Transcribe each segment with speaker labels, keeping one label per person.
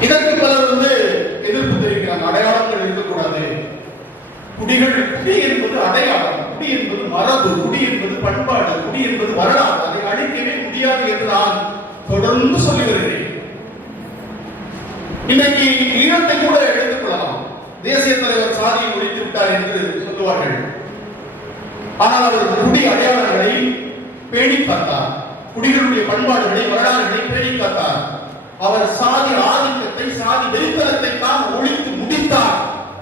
Speaker 1: இதற்கு பலர் வந்து எதிர்ப்பு தெரிவிக்கிறாங்க. அடையாளங்கள் இருக்கக்கூடாது. குடிகள் குடி என்பது அடையாளம். குடி என்பது மரபு. குடி என்பது பண்பாடு. குடி என்பது வரலாறு. அதை அழிக்கவே முடியாது என்று நான் தொடர்ந்து சொல்லி வருகிறேன். இன்னைக்கு ஈழத்தை கூட எடுத்துக்கொள்ளலாம் தேசிய தலைவர் சாதியை ஒழித்து விட்டார் என்று சொல்லுவார்கள். ஆனால் அவர் குடி அடையாளங்களை பேணி பார்த்தார். குடிகளுடைய பண்பாடுகளை வரலாறுகளை பேணி பார்த்தார். அவர் சாதி ஆதிக்கத்தை சாதி வெளிப்பதத்தை தான் ஒழித்து முடித்தார்.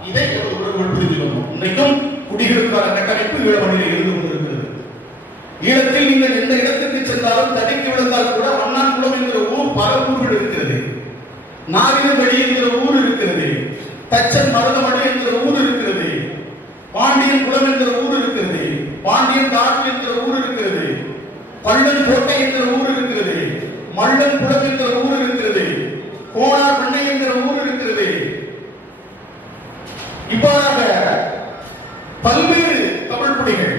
Speaker 1: இதை ஒரு உறவுகள் புரிந்து கொள்ளும் இன்னைக்கும் குடிகளுக்கான கட்டமைப்பு ஈழமணியில் இருந்து கொண்டிருக்கிறது. ஈழத்தில் நீங்கள் எந்த இடத்துக்கு சென்றாலும் தடுக்கி விழுந்தால் கூட அண்ணாக்குளம் என்கிற ஊர் பல ஊர்கள் இருக்கிறது. நாகினபடி என்கிற ஊர் இருக்கிறது. தச்சன் மருதமணி என்கிற ஊர் இருக்கிறது. பாண்டியன் குளம் என்கிற ஊர் இருக்கிறது. பாண்டியன் காட்டு என்கிற ஊர் இருக்கிறது. பள்ளன் கோட்டை என்கிற ஊர் இருக்கிறது. மள்ளன் குளம் என்கிற ஊர் இருக்கிறது ஒரு ஊர் இருக்கிறது. இவ்வாறாக பல்வேறு தமிழ் குடிகள்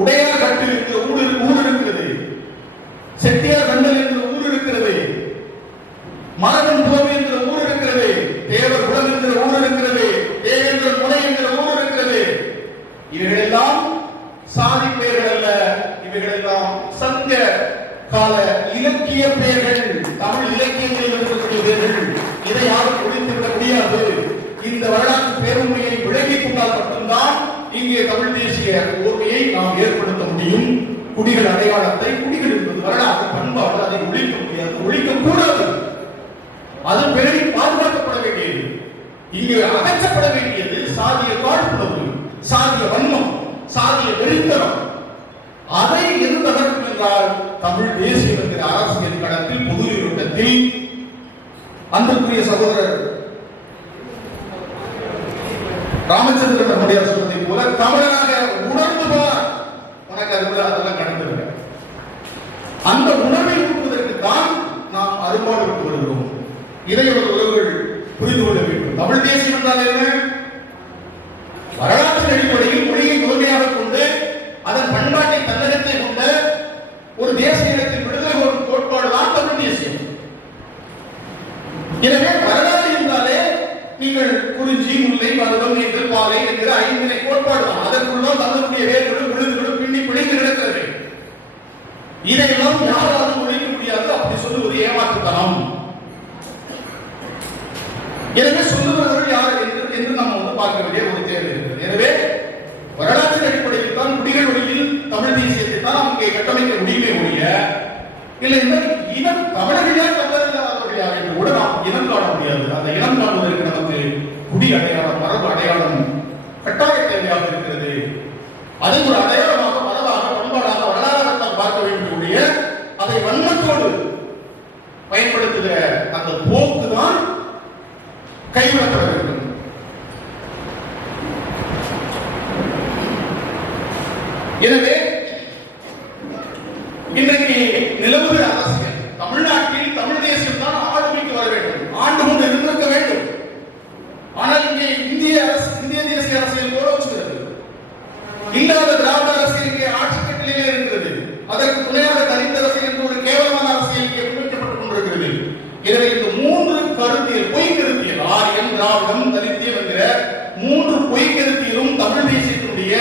Speaker 1: உடையார் கட்டு இருக்கிற ஊர் ஊர் இருக்கிறது. செட்டியார் கண்டல் என்ற ஊர் இருக்கிறது. மரகன் புலம் என்ற ஊர் இருக்கிறது. தேவர் குளம் என்ற ஊர் இருக்கிறது. தேவேந்திர முனை என்ற ஊர் இருக்கிறது. இவைகளெல்லாம் சாதி பெயர்கள் அல்ல. இவைகளெல்லாம் சங்க கால இலக்கிய பெயர்கள். தமிழ் இலக்கியங்களில் இருக்கக்கூடிய பெயர்கள். யாரும் ஒழித்து முடியாது. இந்த வரலாற்று பேருமையை விளங்கிக் கொண்டால் மட்டும்தான் இங்கே தமிழ் தேசிய ஓர்மையை நாம் ஏற்படுத்த முடியும். குடிகள் அடையாளத்தை குடிகள் என்பது வரலாற்று பண்பாடு அதை ஒழிக்க முடியாது ஒழிக்க கூடாது அது பேணி பாதுகாக்கப்பட வேண்டியது. இங்கு அகற்றப்பட வேண்டியது சாதிய காழ்ப்புணர்வு சாதிய வன்மம் சாதிய வெறித்தனம் அதை எது தகர்க்கும் என்றால் தமிழ் தேசியம் என்கிற அரசியல் களத்தில் பொது இயக்கத்தில் அன்புக்குரிய சகோதரர் ராமச்சந்திரன் நம்முடைய சொல்வதை போல தமிழனாக உணர்ந்து பார் உனக்கு அதுல அதெல்லாம் கடந்திருக்க அந்த உணர்வை ஊட்டுவதற்கு தான் நாம் அறுபாடு வருகிறோம் இதை ஒரு உறவுகள் புரிந்து கொள்ள வேண்டும். தமிழ் தேசியம் என்றால் என்ன வரலாற்றின் அடிப்படையில் மொழியை முதன்மையாக கொண்டு அதன் பண்பாட்டை தன்னகத்தை கொண்ட ஒரு தேசிய இனத்தின் விடுதலை ஒரு கோட்பாடு தான் தமிழ் தேசியம் எனவே வரலாறு இருந்தாலே நீங்கள் குறிஞ்சி முல்லை மருதம் என்று பாலை என்கிற ஐந்தினை கோட்பாடு தான் அதற்குள்ள வேர்களும் விழுதுகளும் பின்னி பிழைத்து கிடக்கிறது. இதையெல்லாம் யாராலும் ஒழிக்க முடியாது. அப்படி சொல்லுவது ஏமாற்றுத்தனம். எனவே சொல்லுபவர்கள் யார் என்று என்று நாம் வந்து பார்க்க வேண்டிய ஒரு தேவை இருக்கிறது எனவே வரலாற்று அடிப்படையில் தான் குடிகள் வழியில் தமிழ் தேசியத்தை தான் அங்கே கட்டமைக்க முடியுமே ஒழிய இல்லை இந்த இனம் தமிழர்களா தமிழர்களா என்று கூட நாம் இனம் காண முடியாது அந்த இனம் காணுவதற்கு நமக்கு குடி அடையாளம் மரபு அடையாளம் கட்டாய தேவையாக இருக்கிறது அதை ஒரு அடையாளமாக மரபாக பண்பாடாக வரலாறாக நாம் பார்க்க வேண்டும் ஒழிய அதை வன்மத்தோடு பயன்படுத்துகிற அந்த போக்கு தான் கைவிடப்பட வேண்டும் எனவே இன்றைக்கு நிலவுகிற அரசியல் தமிழ்நாட்டில் தமிழ் தேசியம் தான் ஆளுமைக்கு வர வேண்டும் ஆண்டு கொண்டு இருந்திருக்க வேண்டும் ஆனால் இங்கே இந்திய அரசு இந்திய தேசிய அரசியல் போராடுகிறது இல்லாத திராவிட அரசியல் இங்கே ஆட்சி கட்டிலே இருக்கிறது அதற்கு துணையாக தனித்த அரசியல் என்று ஒரு கேவலமான அரசியல் இங்கே முன்வைக்கப்பட்டுக் கொண்டிருக்கிறது எனவே இந்த மூன்று கருத்தியல் பொய் கருத்தியல் ஆரியம் திராவிடம் தலித்தியம் என்கிற மூன்று பொய் கருத்தியலும் தமிழ் தேசியத்தினுடைய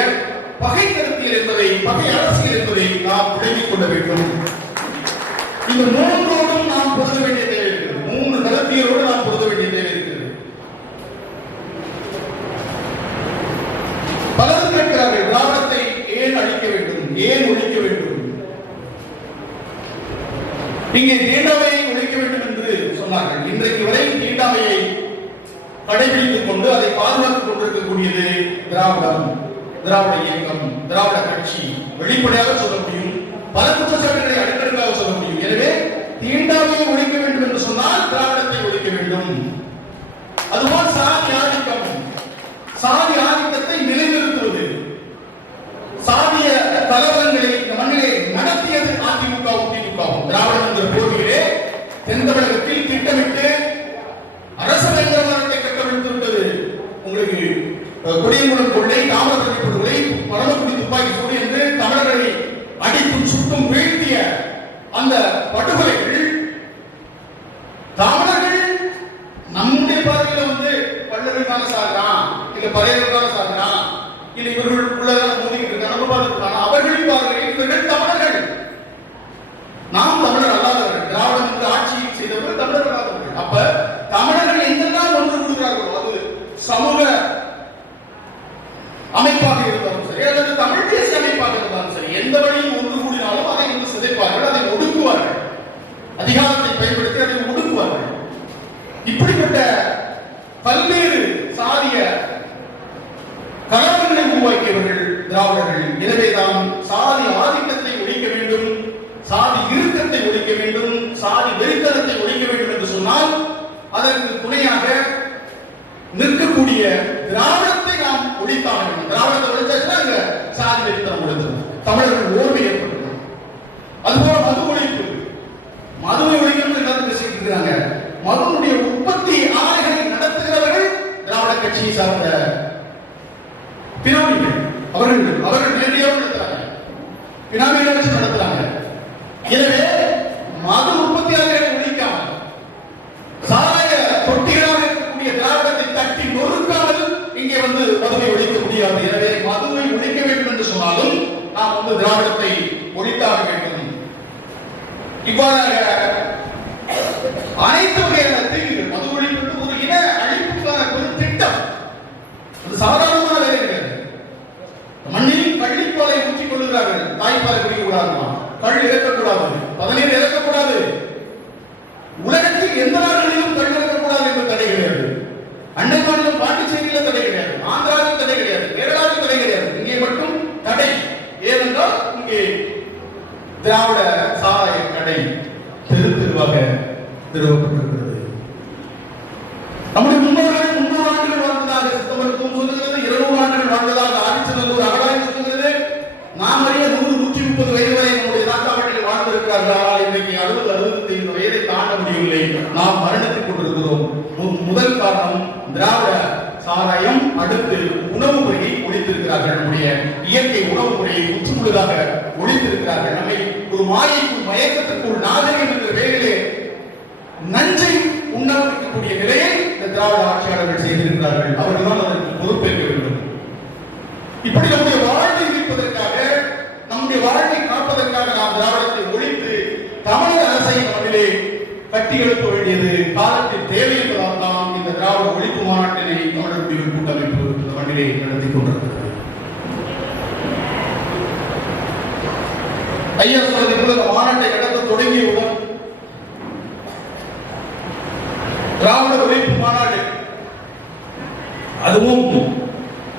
Speaker 1: பகை கருத்தியல் என்பதை பகை அரசியல் என்பதை நாம் விளங்கிக் கொள்ள வேண்டும். இந்த மூன்றோடும் நாம் பொருத வேண்டிய தேவை இருக்கிறது மூன்று கருத்தியலோடு நாம் பொருத வேண்டிய தேவை இருக்கிறது பலரும் கேட்கிறார்கள் திராவிடத்தை ஏன் அழிக்க வேண்டும்? ஏன் ஒழிக்க வேண்டும்? இங்கே தீண்டாமையை ஒழிக்க வேண்டும் என்று சொன்னார்கள். இன்றைக்கு வரை தீண்டாமையை கடைபிடித்துக் கொண்டு அதை பாதுகாத்துக் கொண்டிருக்கக்கூடியது திராவிடம். திராவிட இயக்கம் திராவிட கட்சி வெளிப்படையாக சொல்ல முடியும். பல குற்றச்சாட்டுகளை அடிப்படையாக சொல்ல முடியும். எனவே தீண்டாமையை ஒழிக்க வேண்டும் என்று சொன்னால் திராவிடத்தை ஒழிக்க வேண்டும் அதுபோல் சாதி ஆதிக்கம் சாதி ஆதிக்கத்தை நிலைநிறுத்துவது சாதிய கலவரங்களை இந்த மண்ணிலே நடத்தியது அதிமுகவும் திமுகவும் திராவிடம் என்ற போட்டியிலே தென் தமிழகத்தில் திட்டமிட்டு அரச பயங்கரவாதத்தை கட்டவிழ்த்து விட்டது உங்களுக்கு அஹ், கொடியங்குளம் கொள்ளை காமராஜர் கொள்ளை பரமக்குடி துப்பாக்கி சூடு என்று தமிழர்களை அடித்தும் சுட்டும் வீழ்த்திய அந்த படுகொலைகள் தமிழர்கள் பழையவர்களாக சாதினா. இல்லை இவர்கள் மோதிக்கிட்டு இருக்காங்க நம்ம பார்த்துருக்காங்க அவர்களின் பார்வையில் இவர்கள் தமிழர்கள். நாம் தமிழர் அல்லாதவர்கள் திராவிடம் என்று ஆட்சி செய்தவர்கள் தமிழர் அல்லாதவர்கள். அப்ப தமிழர்கள் எங்கெல்லாம் ஒன்று கூடுகிறார்களோ அது சமூக அமைப்பாக இருந்தாலும் சரி அல்லது தமிழ் தேசிய அமைப்பாக இருந்தாலும் சரி எந்த வழியில் ஒன்று கூடினாலும் அதை வந்து சிதைப்பார்கள் அதை ஒடுக்குவார்கள் அதிகாரத்தை பயன்படுத்தி அதை ஒடுக்குவார்கள் இப்படிப்பட்ட பல்வேறு சாதிய கலவரங்களை உருவாக்கியவர்கள் திராவிடர்கள் எனவேதான் சாதி ஆதிக்கத்தை ஒழிக்க வேண்டும் சாதி இறுக்கத்தை ஒழிக்க வேண்டும் சாதி வெறித்தனத்தை ஒழிக்க வேண்டும் என்று சொன்னால் அதற்கு துணையாக நிற்கக்கூடிய திராவிடத்தை நாம் ஒழித்தாக வேண்டும் திராவிடத்தை ஒழிச்சாச்சுன்னா அங்க சாதி வெறித்தனம் ஒழித்தது தமிழர்கள் ஓர்மை ஏற்பட்டது அதுபோல மது ஒழிப்பு மதுவை ஒழிக்கணும் எல்லாரும் பேசிட்டு இருக்காங்க மதுவுடைய உற்பத்தி ஆலைகளை நடத்துகிறவர்கள் திராவிட கட்சியை சார்ந்த பினாமிகள் அவர்கள் அவர்கள் நேரடியாக நடத்துறாங்க பினாமிகளை வச்சு நடத்துறாங்க எனவே மது உற்பத்தியாளர்களை ஒழிக்காம சாராய தொட்டிகளாக இருக்கக்கூடிய திராவிடத்தை தட்டி நொறுக்காமல் இங்கே வந்து மதுவை ஒழிக்க முடியாது. எனவே மதுவை ஒழிக்க வேண்டும் என்று சொன்னாலும் நாம் வந்து திராவிடத்தை ஒழித்தாக வேண்டும். இவ்வாறாக அனைத்து வகையான தீங்குகள் மது ஒழிப்பு ஒரு இன அழிப்புக்கான ஒரு திட்டம். அது சாதாரணமான வேலை கிடையாது மண்ணில் கள்ளிப்பாலை ஊற்றிக் கொள்ளுகிறார்கள். தாய்ப்பாலை குடிக்க கூடாதுமா? கல் இறக்கக்கூடாது பதினேழு இறக்க இங்கே திராவிட சாராய கடை தெரு தெருவாக நிறுவப்பட்டிருக்கிறது. நம்முடைய முன்னோர்கள் முன்னூறு ஆண்டுகள் வாழ்ந்ததாக சித்த மருத்துவம் சொல்லுகிறது இருநூறு ஆண்டுகள் வாழ்ந்ததாக ஆதிச்சநல்லூர் அகலாய்வு சொல்லுகிறது நாம் அறிய நூறு நூற்றி முப்பது வயது வரை நம்முடைய தாத்தா பாட்டிகள் வாழ்ந்திருக்கிறார்கள்? ஆனால் இன்றைக்கு அறுபது அறுபத்தி ஐந்து வயதை தாண்ட முடியவில்லை. நாம் மரணித்துக் கொண்டிருக்கிறோம். முதல் காரணம் திராவிட சாராயம். அடுத்து உணவு முறையை ஒழித்திருக்கிறார்கள் நம்முடைய இயற்கை உணவு முறையை முற்றுமுழுதாக ஒழித்திருக்கிறார்கள் நம்மை ஒரு மாயைக்கு மயக்கத்திற்கு ஒரு நாகரிகம் என்ற வேலையிலே நஞ்சை உண்ண நிலையை இந்த திராவிட ஆட்சியாளர்கள் செய்திருக்கிறார்கள். அவர்கள் தான் அதற்கு பொறுப்பேற்க வேண்டும். இப்படி நம்முடைய வாழ்வை இருப்பதற்காக நம்முடைய வாழ்வை காப்பதற்காக நாம் திராவிடத்தை ஒழித்து தமிழக அரசை நம்மிலே கட்டி எழுப்ப வேண்டியது காலத்தில் தேவை என்பதால் தான் இந்த திராவிட ஒழிப்பு மாநாட்டினை தமிழர் குடிகள் கூட்டமைப்பு இந்த மண்ணிலே நடத்தி கொண்டிருக்கிறது. ஐயா சொன்னது போல இந்த மாநாட்டை நடத்த தொடங்கியவுடன் திராவிட ஒழிப்பு மாநாடு அதுவும்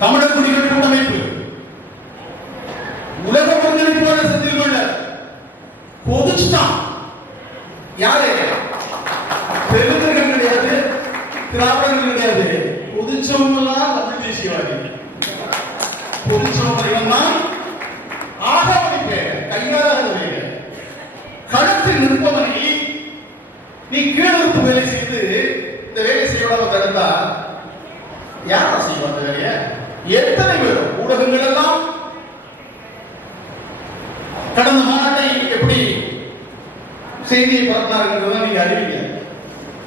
Speaker 1: தமிழர் குடிகள் கூட்டமைப்பு உலக ஒருங்கிணைப்போட சந்தில் கொள்ள கொதிச்சுட்டான் யாரு? தெலுங்கர்கள் கிடையாது திராவிடர்கள் கிடையாது. கொதிச்சவங்க எல்லாம் தமிழ் தேசியவாதிகள் கீழிருந்து வேலை செய்து இந்த வேலை செய்யவிடாம தடுத்தா யாரா செய்வோம் அந்த வேலையை? எத்தனை பேர்? ஊடகங்கள் எல்லாம் கடந்த மாநாட்டை எப்படி செய்தியை பரப்பினார்கள் நீங்க அறிவிங்க.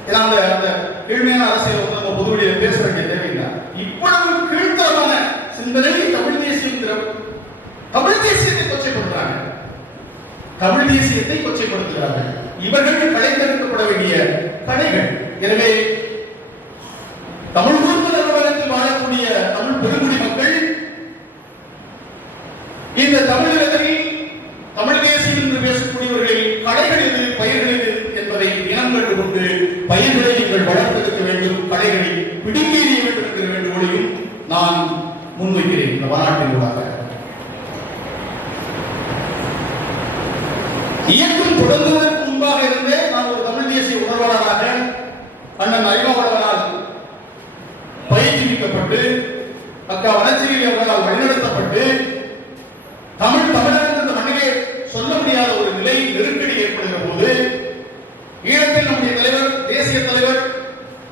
Speaker 1: ஏன்னா அந்த அந்த எளிமையான அரசியல் வந்து நம்ம பொதுவெளியில் பேச வேண்டிய தேவையில்லை. இவ்வளவு கீழ்த்தரமான சிந்தனை தமிழ் தேசியம் தமிழ் தேசியத்தை கொச்சைப்படுத்துறாங்க. தமிழ் தேசியத்தை கொச்சைப்படுத்துகிறார்கள். இவர்கள் கலைத்தெடுக்கப்பட வேண்டிய தடைகள் எனவே தமிழ் குடும்ப நிறுவனத்தில் வாழக்கூடிய தமிழ் பெருங்குடி மக்கள் இந்த தமிழ் தமிழகத்தில் தமிழ் தேசியம் என்று பேசக்கூடியவர்களில் கலைகள் எது பயிர்கள் எது என்பதை இனம் கண்டு கொண்டு பயிர்களை நீங்கள் வளர்த்தெடுக்க வேண்டும் கலைகளை பிடுங்கி வேண்டும் என்கிற வேண்டுகோளையும் நான் முன்வைக்கிறேன். இந்த மாநாட்டின் ஊடாக. இயக்கம் தொடங்குவதற்கு முன்பாக இருந்தே நான் ஒரு தமிழ் தேசிய அண்ணன் அறிவாளர்களால் பயிற்றுவிக்கப்பட்டு அக்கா வளர்ச்சியில் அவர்களால் வழிநடத்தப்பட்டு தமிழ் தமிழர்கள் இந்த மண்ணிலே சொல்ல முடியாத ஒரு நிலை நெருக்கடி ஏற்படுகிற போது ஈழத்தில் நம்முடைய தலைவர் தேசிய தலைவர்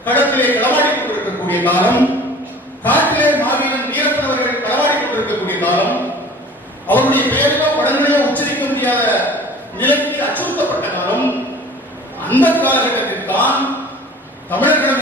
Speaker 1: களத்திலே களவாடி கொண்டிருக்கக்கூடிய காலம்